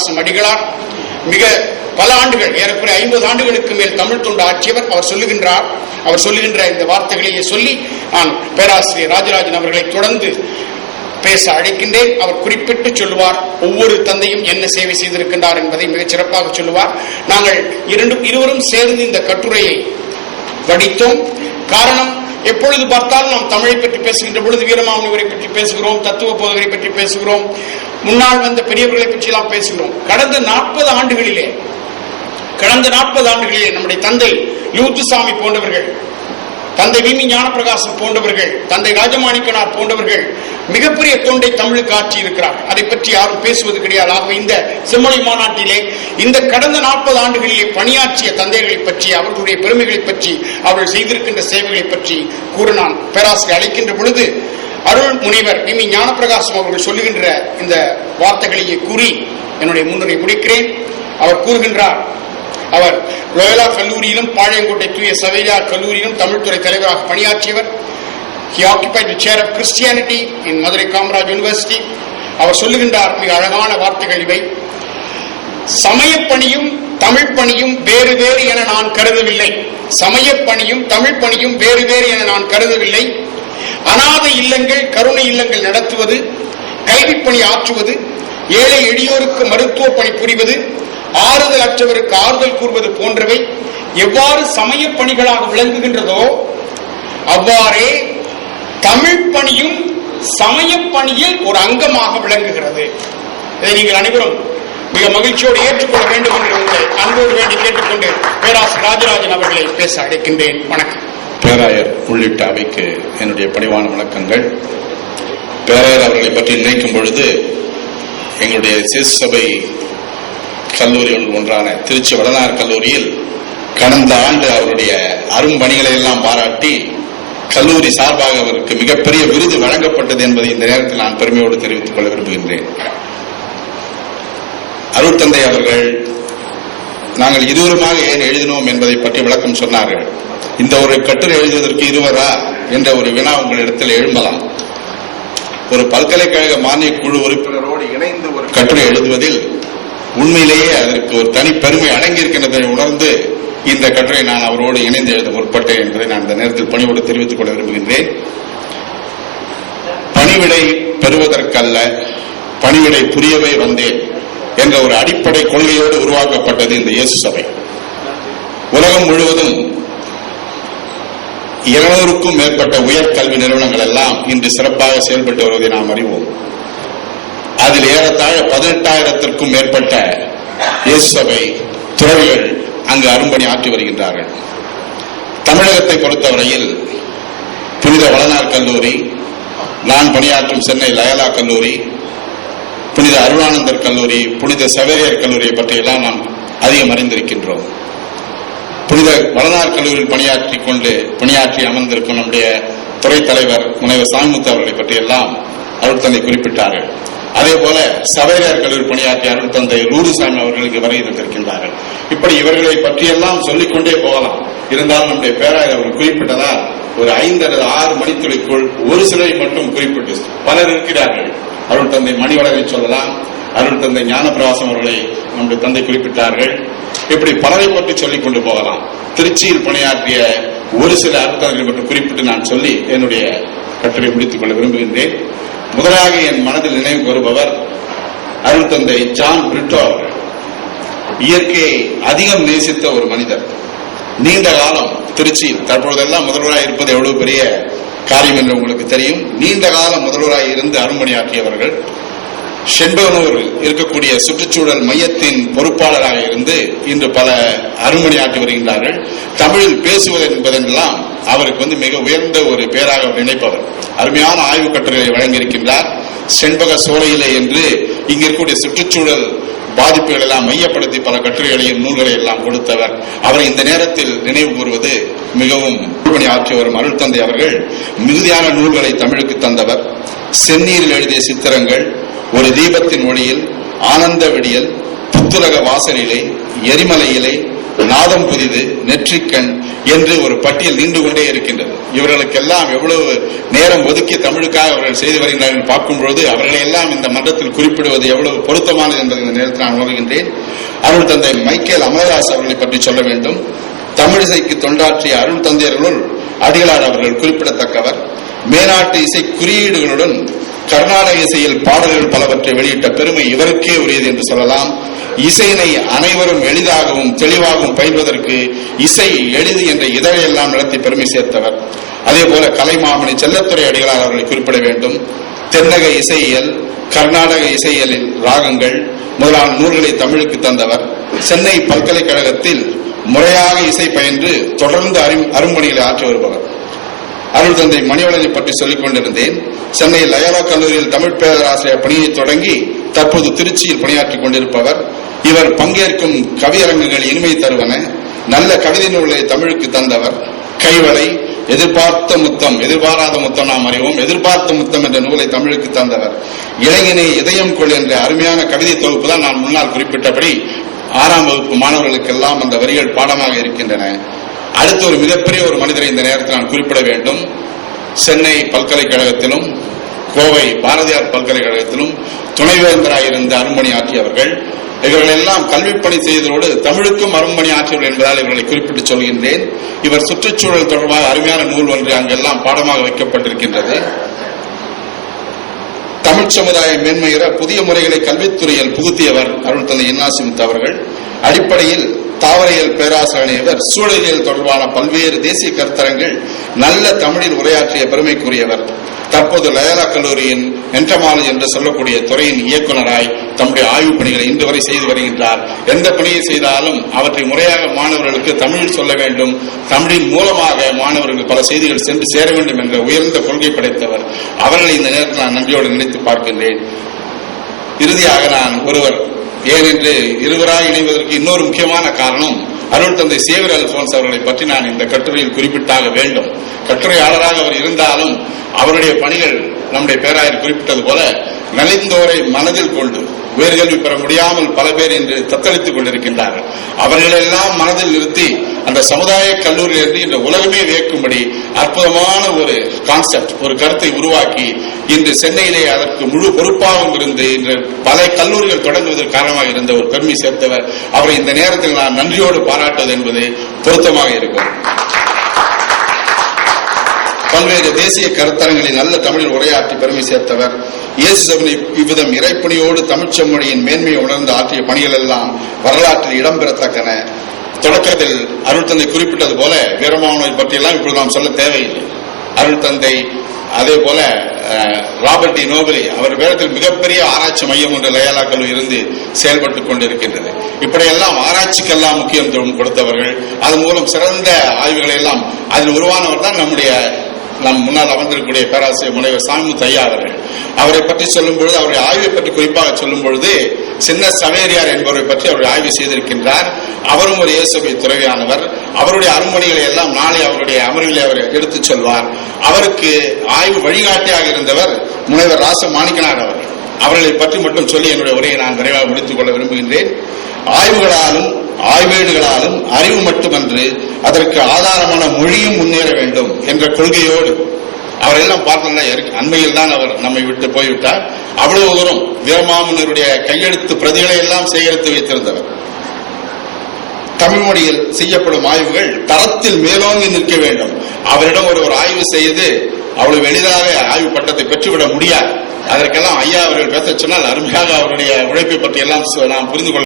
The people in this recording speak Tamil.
பிரகாசம் அடிகளார் மிக பல ஆண்டுகள், ஏறக்குறைய 50 ஆண்டுகளுக்கு மேல் தமிழ் தொண்டு ஆட்சியவர். அவர் சொல்லுகின்ற இந்த வார்த்தைகளையே சொல்லி நான் பேராசிரியர் ராஜராஜன் அவர்களை தொடர்ந்து பேச அழைக்கின்றேன். அவர் குறிப்பிட்டு சொல்லுவார், ஒவ்வொரு தந்தையும் என்ன சேவை செய்திருக்கின்றார் என்பதை மிகச் சிறப்பாக சொல்லுவார். நாங்கள் இருவரும் சேர்ந்து இந்த கட்டுரையை படித்தோம். காரணம், எப்பொழுது பார்த்தாலும் நாம் தமிழை பற்றி பேசுகின்ற பொழுது வீரமாமுனிவரை பற்றி பேசுகிறோம், தத்துவ போதகரை பற்றி பேசுகிறோம், முன்னால் வந்த பெரியவர்களை பற்றி எல்லாம் பேசுகிறோம். கடந்த 40 ஆண்டுகளிலே நம்முடைய தந்தை லூத்துசாமி போன்றவர்கள், தந்தை வி. ஞானப்பிரகாசம் போன்றவர்கள், தந்தை ராஜமாணிக்கனார் போன்றவர்கள் மிகப்பெரிய தொண்டை தமிழுக்கு ஆட்சி இருக்கிறார்கள். அதை பற்றி யாரும் பேசுவது கிடையாது. ஆக இந்த செம்மொழி மாநாட்டிலே இந்த கடந்த 40 ஆண்டுகளிலே பணியாற்றிய தந்தைகளை பற்றி, அவர்களுடைய பெருமைகளை பற்றி, அவர்கள் செய்திருக்கின்ற சேவைகளை பற்றி கூற நான் பேராசிரியர் அழைக்கின்ற பொழுது அருள் முனைவர் வி. ஞானப்பிரகாசம் அவர்கள் சொல்லுகின்ற இந்த வார்த்தைகளையே கூறி என்னுடைய முன்னுரை முடிக்கிறேன். அவர் கூறுகின்றார், அவர் லோயலா கல்லூரியிலும் பாளையங்கோட்டை தூய சவேரியார் கல்லூரியிலும் தமிழ்துறை தலைவராக பணியாற்றியவர். He occupied the chair of Christianity in Madurai Kamaraj University. அவர் சொல்லுகின்றார் மிக அழகான வார்த்தைகள் இவை: சமயப்பணியும் தமிழ் பணியும் வேறு வேறு என நான் கருதவில்லை. சமயப்பணியும் தமிழ் பணியும் வேறு வேறு என நான் கருதவில்லை. அநாதை இல்லங்கள், கருணை இல்லங்கள் நடத்துவது, கல்விப்பணி ஆற்றுவது, ஏழை எளியோருக்கு மருத்துவ பணி புரிவது, ஆறுதல் அற்றவருக்கு ஆறுதல் கூறுவது போன்றவை எவ்வாறு சமய பணிகளாக விளங்குகின்றதோ அவ்வாறே தமிழ் பணியும் சமய பணியில் ஒரு அங்கமாக விளங்குகிறது. இதை நீங்கள் அனைவரும் மிக மகிழ்ச்சியோடு ஏற்றுக்கொள்ள வேண்டும் என்று உங்களை அன்போடு வேண்டி கேட்டுக்கொண்டு பேராசிரியர் ராஜராஜன் அவர்களை பேச அழைக்கின்றேன். வணக்கம். பேராயர் உள்ளிட்ட அவைக்கு என்னுடைய பணிவான வணக்கங்கள். பேராயர் அவர்களை பற்றி நினைக்கும் பொழுது எங்களுடைய சிஸ் சபை கல்லூரிகள் ஒன்றான திருச்சி வளனார் கல்லூரியில் கடந்த ஆண்டு அவருடைய அரும்பணிகளை எல்லாம் பாராட்டி கல்லூரி சார்பாக அவருக்கு மிகப்பெரிய விருது வழங்கப்பட்டது என்பதை இந்த நேரத்தில் நான் பெருமையோடு தெரிவித்துக் கொள்ள விரும்புகின்றேன். அருட்தந்தை அவர்கள் நாங்கள் இருவருமாக ஏன் எழுதினோம் என்பதை பற்றி விளக்கம் சொன்னார்கள். இந்த ஒரு கட்டுரை எழுதுவதற்கு இருவரா என்ற ஒரு வினா உங்களிடத்தில் எழும்பலாம். ஒரு பல்கலைக்கழக மானிய குழு உறுப்பினரோடு இணைந்து ஒரு கட்டுரை எழுதுவதில் உண்மையிலேயே அதற்கு ஒரு தனி பெருமை அடங்கியிருக்கின்றதை உணர்ந்து இந்த கட்டுரை நான் அவரோடு இணைந்து எழுத முற்பட்டேன் என்பதை நான் இந்த நேரத்தில் பணியோடு தெரிவித்துக் கொள்ள விரும்புகின்றேன். பணிவிடை பெறுவதற்கல்ல, பணிவிடை புரியவே வந்தேன் என்ற ஒரு அடிப்படை கொள்கையோடு உருவாக்கப்பட்டது இந்த இயேசு சபை. உலகம் முழுவதும் 200க்கும் மேற்பட்ட உயர்கல்வி நிறுவனங்கள் எல்லாம் இன்று சிறப்பாக செயல்பட்டு வருவதை நாம் அறிவோம். அதில் ஏறத்தாழ 18,000க்கும் மேற்பட்ட இயேசு சபை துறவிகள் அங்கு அரும்பணி ஆற்றி வருகின்றார்கள். தமிழகத்தை பொறுத்தவரையில் புனித வளனார் கல்லூரி, நான் பணியாற்றும் சென்னை லயலா கல்லூரி, புனித அருளானந்தர் கல்லூரி, புனித சவேரியார் கல்லூரியை பற்றியெல்லாம் நாம் அதிகம் அறிந்திருக்கின்றோம். புனித வளனார் கல்லூரியில் பணியாற்றி அமர்ந்திருக்கும் நம்முடைய துறை தலைவர் முனைவர் சாமிமுத்து அவர்களை பற்றியெல்லாம் அருட்தந்தை குறிப்பிட்டார்கள். அதே போல சவேரியார் கல்லூரி பணியாற்றிய அருட்தந்தை லூருசாமி அவர்களுக்கு வருகை தந்திருக்கின்றார்கள். இப்படி இவர்களை பற்றியெல்லாம் சொல்லிக்கொண்டே போகலாம். இருந்தாலும் நம்முடைய பேராயர் அவர்கள் குறிப்பிட்டதால் ஒரு 5 அல்லது 6 மணித்துளிக்குள் ஒரு சிலரை மட்டும் குறிப்பிட்டு பலர் இருக்கிறார்கள். அருட்தந்தை மணிவளரை சொல்லலாம், அருட்தந்தை ஞானப்பிரகாசம் அவர்களை நம்முடைய தந்தை குறிப்பிட்டார்கள். இப்படி பலரை பற்றி சொல்லிக் கொண்டு போகலாம். திருச்சியில் பணியாற்றிய ஒரு சில அருட்தந்தைகளை பற்றி குறிப்பிட்டு நான் சொல்லி என்னுடைய கட்டுரை முடித்துக் கொள்ள விரும்புகின்றேன். முதலாக என் மனதில் நினைவுக்கு வருபவர் அருட்தந்தை ஜான் பிரிட்டோ அவர்கள். இயற்கையை அதிகம் நேசித்த ஒரு மனிதர். நீண்ட காலம் திருச்சியில், தற்பொழுதெல்லாம் முதல்வராக இருப்பது எவ்வளவு பெரிய காரியம் என்று உங்களுக்கு தெரியும். நீண்ட காலம் முதல்வராக இருந்து அரும்பணியாற்றியவர்கள். செண்பகனூரில் இருக்கக்கூடிய சுற்றுச்சூழல் மையத்தின் பொறுப்பாளராக இருந்து இன்று பல அரும்பணியாற்றி வருகின்றார்கள். தமிழில் பேசுவது என்பதெல்லாம் அவருக்கு மிக உயர்ந்த ஒரு பேராக நினைப்பவர். அருமையான ஆய்வு கட்டுரைகளை வழங்கியிருக்கின்றார். செண்பக சோலையிலே என்று இங்க இருக்கக்கூடிய சுற்றுச்சூழல் பாதிப்புகள் எல்லாம் மையப்படுத்தி பல கட்டுரைகளையும் நூல்களை எல்லாம் கொடுத்தவர். அவரை இந்த நேரத்தில் நினைவு கூறுவது மிகவும் ஆற்றி வரும் அருட்தந்தை அவர்கள் மிகுதியான நூல்களை தமிழுக்கு தந்தவர். செந்நீரில் எழுதிய சித்திரங்கள், ஒரு தீபத்தின் ஒளியில், ஆனந்த விடியல், புத்துலக வாசலிலே, எரிமலையிலே, நாதம் புதிது, நெற்றிக்கண் என்று ஒரு பட்டியல் நீண்டு கொண்டே இருக்கின்றது. இவர்களுக்கெல்லாம் எவ்வளவு நேரம் ஒதுக்கி தமிழுக்காக அவர்கள் செய்து வருகிறார்கள் பார்க்கும் பொழுது அவர்களை எல்லாம் இந்த மன்றத்தில் குறிப்பிடுவது எவ்வளவு பொருத்தமானது என்பதை இந்த நேரத்தில் நான் உணர்கின்றேன். அருள் தந்தை மைக்கேல் அமரதாஸ் அவர்களை பற்றி சொல்ல வேண்டும். தமிழிசைக்கு தொண்டாற்றிய அருள் தந்தையர்களுள் அடிகளார் அவர்கள் குறிப்பிடத்தக்கவர். மேநாட்டு இசை குறியீடுகளுடன் கர்நாடக இசையில் பாடல்கள் பலவற்றை வெளியிட்ட பெருமை இவருக்கே உரியது என்று சொல்லலாம். இசையினை அனைவரும் எளிதாகவும் தெளிவாகவும் பயில்வதற்கு இசை எளிது என்ற இதழையெல்லாம் நடத்தி பெருமை சேர்த்தவர். அதே போல கலைமாமணி செல்லத்துறை அடிகளார் அவர்களை குறிப்பிட வேண்டும். தென்னக இசையியல், கர்நாடக இசையியலில் ராகங்கள் முதலான நூல்களை தமிழுக்கு தந்தவர். சென்னை பல்கலைக்கழகத்தில் முறையாக இசை பயின்று தொடர்ந்து அரும்பணிகளை ஆற்றி வருபவர். அருள் தந்தை மணிவளனை பற்றி சொல்லிக் கொண்டிருந்தேன். சென்னை லயோலா கல்லூரியில் தமிழ் பேராசிரியர் பணியை தொடங்கி தற்போது திருச்சியில் பணியாற்றிக் கொண்டிருப்பவர். இவர் பங்கேற்கும் கவியரங்குகள் இனிமை தருவன. நல்ல கவிதை நூல்களை தமிழுக்கு தந்தவர். கைவளை, எதிர்பார்த்த முத்தம், எதிர்பாராத முத்தம் நாம் அறிவோம், எதிர்பார்த்த முத்தம் என்ற நூலை தமிழுக்கு தந்தவர். இளைஞனை இதயம் கொள் என்ற அருமையான கவிதை தொகுப்பு தான் நான் முன்னால் குறிப்பிட்டபடி 6ஆம் வகுப்பு மாணவர்களுக்கெல்லாம் அந்த வரிகள் பாடமாக இருக்கின்றன. அடுத்த ஒரு மிகப்பெரிய ஒரு மனிதரை இந்த நேரத்தில் நான் குறிப்பிட வேண்டும். சென்னை பல்கலைக்கழகத்திலும் கோவை பாரதியார் பல்கலைக்கழகத்திலும் துணைவேந்தராயிருந்த அரும்பணி ஆற்றியவர்கள். இவர்கள் எல்லாம் கல்வி பணி செய்ததோடு தமிழுக்கும் அரும்பணி ஆற்றியவர்கள் என்பதால் இவர்களை குறிப்பிட்டு சொல்கின்றேன். இவர் சுற்றுச்சூழல் தொடர்பாக அருமையான நூல் ஒன்று அங்கெல்லாம் பாடமாக வைக்கப்பட்டிருக்கின்றது. தமிழ் சமுதாய மேன்மையிற புதிய முறைகளை கல்வித்துறையில் புகுத்தியவர் அருள் தந்தை இன்னாசிமுத்து அவர்கள். அடிப்படையில் தாவரையியல் பேராசிரியர் சூழலியல் தொடர்பான பல்வேறு தேசிய கருத்தரங்கள் நல்ல தமிழில் உரையாற்றிய பெருமைக்குரியவர். தற்போது லயோலா கல்லூரியின் என்டமாலஜி என்று சொல்லக்கூடிய துறையின் இயக்குநராய் தம்முடைய ஆய்வுப் பணிகளை இன்று வரை செய்து வருகின்றார். எந்த பணியை செய்தாலும் அவற்றை முறையாக மாணவர்களுக்கு தமிழில் சொல்ல வேண்டும், தமிழின் மூலமாக மாணவர்களுக்கு பல செய்திகள் சென்று சேர வேண்டும் என்ற உயர்ந்த கொள்கை படைத்தவர். அவர்களை இந்த நேரத்தில் நான் நன்றியோடு நினைத்து பார்க்கின்றேன். இறுதியாக நான் ஏனென்று இருவராய் இணைவதற்கு இன்னொரு முக்கியமான காரணம் அருள் தந்தை சேவியர் அல்போன்ஸ் அவர்களை பற்றி நான் இந்த கட்டுரையில் குறிப்பிட்டாக வேண்டும். கட்டுரையாளராக அவர் இருந்தாலும் அவருடைய பணிகள் நம்முடைய பேராயர் குறிப்பிட்டது போல நலிந்தோரை மனதில் கொண்டு உயர்கல்வி பெற முடியாமல் பல பேர் இன்று தத்தளித்துக் கொண்டிருக்கின்றார்கள். அவர்களெல்லாம் மனதில் நிறுத்தி அந்த சமுதாய கல்லூரி என்று இந்த உலகமே வியக்கும்படி அற்புதமான ஒரு கான்செப்ட், ஒரு கருத்தை உருவாக்கி இன்று சென்னையிலே அதற்கு முழு பொறுப்பாகவும் இருந்து இன்று பல கல்லூரிகள் தொடங்குவதற்கு காரணமாக இருந்த ஒரு பெருமை சேர்த்தவர். அவரை இந்த நேரத்தில் நான் நன்றியோடு பாராட்டுவது என்பது பொருத்தமாக இருக்கும். பல்வேறு தேசிய கருத்தரங்களில் நல்ல தமிழில் உரையாற்றி பெருமை சேர்த்தவர். இயேசு சபை இவ்விதம் இறைப்பணியோடு தமிழ்ச் செம்மொழியின் மேன்மையை உணர்ந்து ஆற்றிய பணிகள் எல்லாம் வரலாற்றில் இடம்பெறத்தக்கன. தொடக்கத்தில் அருள் தந்தை குறிப்பிட்டது போல வீரமானவை பற்றியெல்லாம் இப்பொழுது நாம் சொல்ல தேவையில்லை. அருள் தந்தை அதே போல ராபர்ட் டி நோபலி அவர் வேதத்தில் மிகப்பெரிய ஆராய்ச்சி மையம் ஒன்று லயோலா கல்லூரி இருந்து செயல்பட்டுக் கொண்டிருக்கின்றது. இப்படியெல்லாம் ஆராய்ச்சிக்கெல்லாம் முக்கியத்துவம் கொடுத்தவர்கள். அதன் மூலம் சிறந்த ஆய்வுகளை எல்லாம் அதில் உருவானவர் தான் நம் முன்னால் அமர்ந்திருக்கக்கூடிய பேராசிரியர் முனைவர் சாமிமுத்து ஐயா அவர்கள். அவரை பற்றி சொல்லும் பொழுது, அவருடைய ஆய்வை பற்றி குறிப்பாக சொல்லும் பொழுது சின்ன சவேரியார் என்பவரை பற்றி அவருடைய ஆய்வு செய்திருக்கின்றார். அவரும் ஒரு இயேசுவை துறவியானவர். அவருடைய அரும்பணிகளை எல்லாம் நாளை அவருடைய அமர்வில் அவர் எடுத்துச் சொல்வார். அவருக்கு ஆய்வு வழிகாட்டியாக இருந்தவர் முனைவர் ராச மாணிக்கனார் அவர்கள். அவர்களை பற்றி மட்டும் சொல்லி என்னுடைய உரையை நான் விரைவாக முடித்துக் கொள்ள விரும்புகின்றேன். ஆய்வுகளாலும் ஆய்வேடுகளாலும் அறிவு மட்டுமன்று அதற்கு ஆதாரமான மொழியும் முன்னேற வேண்டும் என்ற கொள்கையோடு அவரெல்லாம் பார்த்தோம்னா அண்மையில் தான் அவர் நம்மை விட்டு போய்விட்டார். அவ்வளவு தூரம் வீரமாமுனிவருடைய கையெழுத்து பிரதிகளை எல்லாம் சேகரித்து வைத்திருந்தவர். தமிழ் மொழியில் செய்யப்படும் ஆய்வுகள் தரத்தில் மேலோங்கி நிற்க வேண்டும். அவரிடம் ஒரு ஆய்வு செய்து அவ்வளவு எளிதாக ஆய்வு பட்டத்தை பெற்றுவிட முடியாது. அதற்கெல்லாம் ஐயா அவர்கள் பேச சொன்னால் அருமையாக அவருடைய உழைப்பை பற்றி எல்லாம் நாம் புரிந்து கொள்ள